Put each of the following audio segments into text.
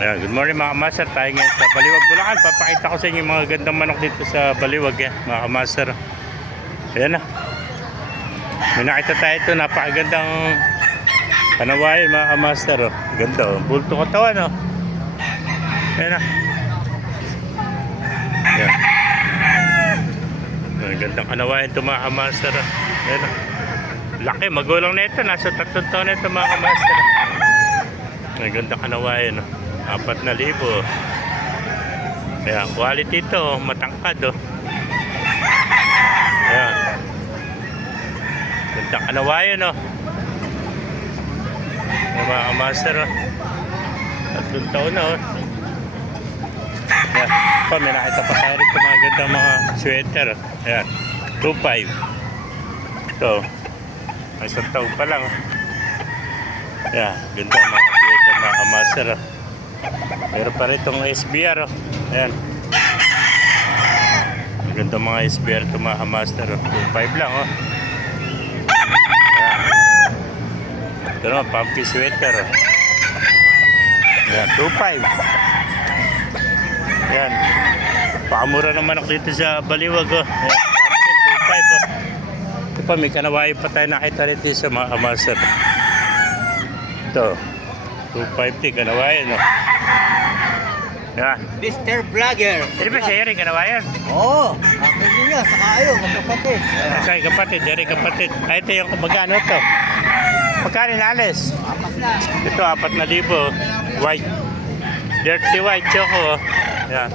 Ayan, good morning mga kamaster. Tayo ngayon sa Baliwag, Bulacan. Papakita ko sa inyo yung mga gandang manok dito sa Baliwag mga kamaster. Ayan na. May nakita tayo ito. Napakagandang kanawayan mga kamaster. Ganda bulto katawan. Ayan na. Ayan. Gandang kanawayan ito mga kamaster. Ayan na. Laki, magulang na ito. Nasa 3 taon na ito mga kamaster. Gandang kanawayan. 4,000. Ayan, quality ito, matangkad Ayan. Gandang kanawayan Ayan, mga kamaster 3 taon na Ayan, pa may nakita pa tayo rito mga gandang mga sweater. Ayan, 2.5. Ito, may 1 taon pa lang Ayan, gandang mga sweater mga kamaster Meron pa rin itong SBR Ayan. Maganda mga SBR ito mga kamaster 2.5 lang Ayan. Ito naman pumpkin sweater Ayan, 2.5. Ayan. Pakamura naman ako dito sa Baliwag Ayan, pumpkin 2.5 Ito pa may kanawayan pa tayo nakita rito sa mga kamaster. Ito 250 kanawayan Ayan. Mr. Vlogger. Hindi ba siya rin kanawayan? Oo. Ako din niya. Saka ayaw. Magkapatid. Okay, kapatid. Dari kapatid. Ay, ito yung magkano ito? Magkano inalis? Apat na. Ito, 4,000. White. Dirty white choco. Ayan.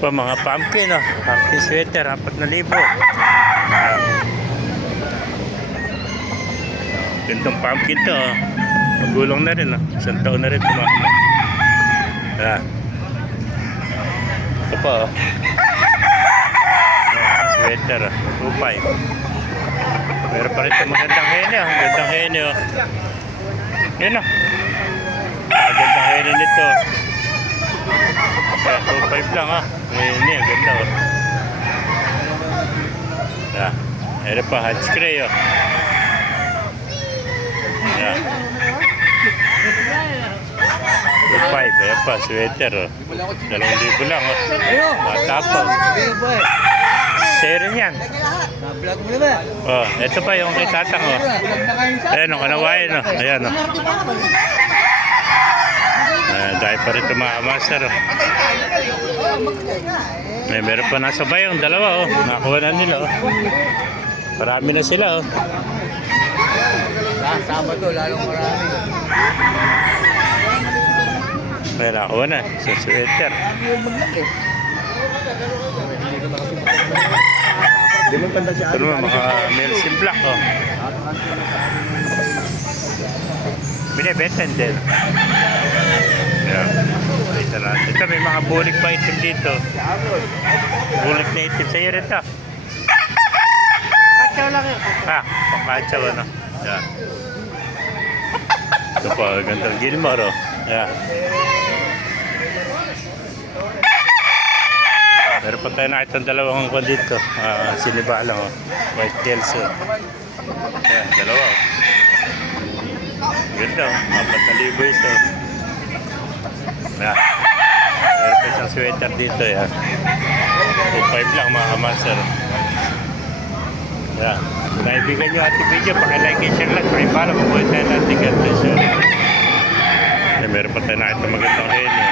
Ito, mga pumpkin. Pumpkin sweater. 4,000. Ayan. Gantong pumpkin to Magulong na rin 1 taon na rin tumakbo. Ayan. Ito pa sweater 2.5. Meron pa rin ito magandang hene Magandang hene Yan Magandang hene nito 2.5 lang Hene, ganda Ayan. Meron pa hot spray Ayan. 2.5, ayan pa, sweater 2,000 lang Bata pa Sa'yo rin yan Vlog mo naman. Ito pa yung kay tatang Ayan kanawayan Ayan dahil pa rin ito mga master Meron pa nasa bayong dalawa Nakakuha na nila Marami na sila Sama to, lalong marami. May nakakuha na sa sweater Ito naman mga Melsim Black Binibenten din Ito may mga bulik pa itim dito Bulik na itim sa'yo rin ito Katsaw lang yun. Pakatsaw Yan. Ito pa, gandang Gilmore Yan. Meron pa tayo nakita ang dalawang kwan dito siniba lang white tails Yan, dalawa Ganda 4,000 ito Yan. Meron pa isang sweater dito 2.5 lang mga kamaster Yan. Naibigan nyo ating video, pakilike and share lang, pakipala, mabuhay tayo natin ganito. Meron pa tayo nakita magandang hene